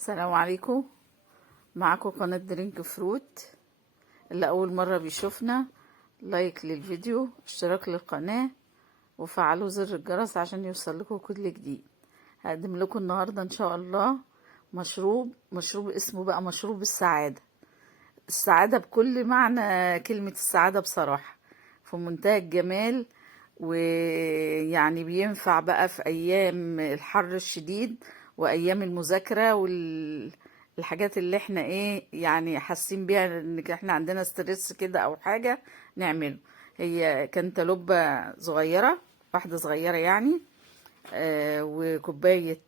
السلام عليكم. معاكم قناة درينك فروت. اللي أول مرة بيشوفنا لايك للفيديو، اشتراك للقناة، وفعلوا زر الجرس عشان يوصل لكم كل جديد. هقدم لكم النهاردة إن شاء الله مشروب اسمه بقى مشروب السعادة. السعادة بكل معنى كلمة السعادة بصراحة، في منتهى الجمال. ويعني بينفع بقى في أيام الحر الشديد وأيام المذاكرة والحاجات اللي احنا يعني حاسين بيها ان احنا عندنا ستريس كده أو حاجة نعمله. هي كانتالوبة صغيرة، واحدة صغيرة يعني، وكوباية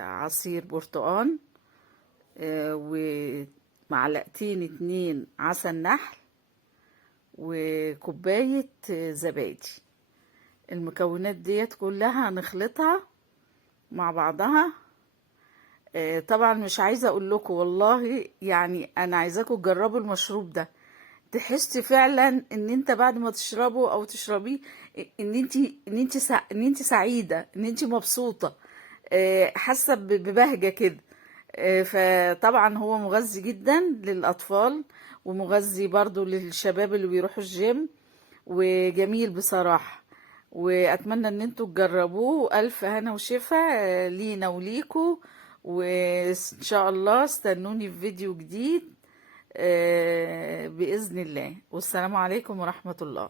عصير برتقان، ومعلقتين 2 عسل نحل، وكوباية زبادي. المكونات ديت كلها هنخلطها مع بعضها. طبعا مش عايزة اقول لكم والله، يعني انا عايزاكم تجربوا المشروب ده، تحسي فعلا ان انت بعد ما تشربه او تشربيه ان انت سعيدة، ان انت مبسوطة، حاسة ببهجة كده. فطبعا هو مغذي جدا للأطفال، ومغذي برضو للشباب اللي بيروحوا الجيم، وجميل بصراحة. وأتمنى ان انتوا تجربوه. ألف هنا وشفا لينا وليكوا. وإن شاء الله استنوني في فيديو جديد بإذن الله. والسلام عليكم ورحمة الله.